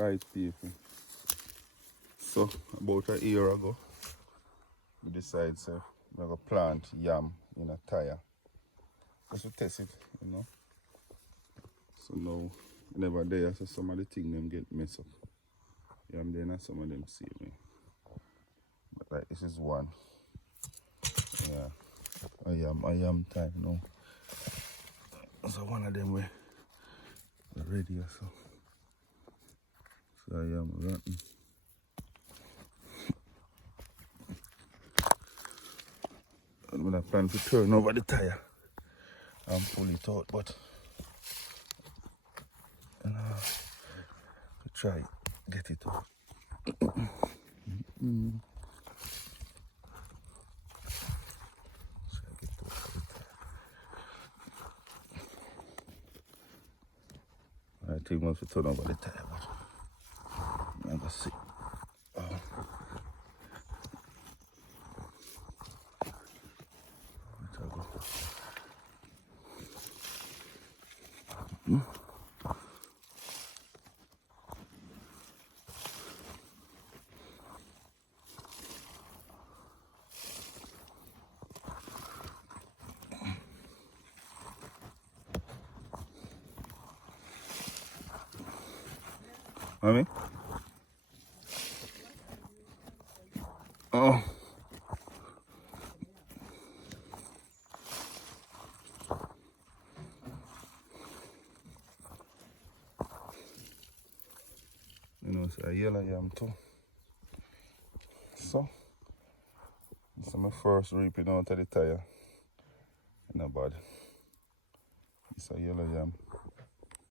Alright people, so about a year ago we decided to plant yam in a tire just to test it, you know. So now never there, so some of the things them get messed up. Yam there and some of them see me. But like this is one. Yeah. I am time now. So one of them were ready so. So I am rotten. I'm gonna plan to turn over the tire and pull it out, but to try get it out. I think once we turn over the tire, but I'm gonna see. Mommy? Oh. You know, it's a yellow yam too. So, this is my first reaping out of the tire. Not bad. It's a yellow yam.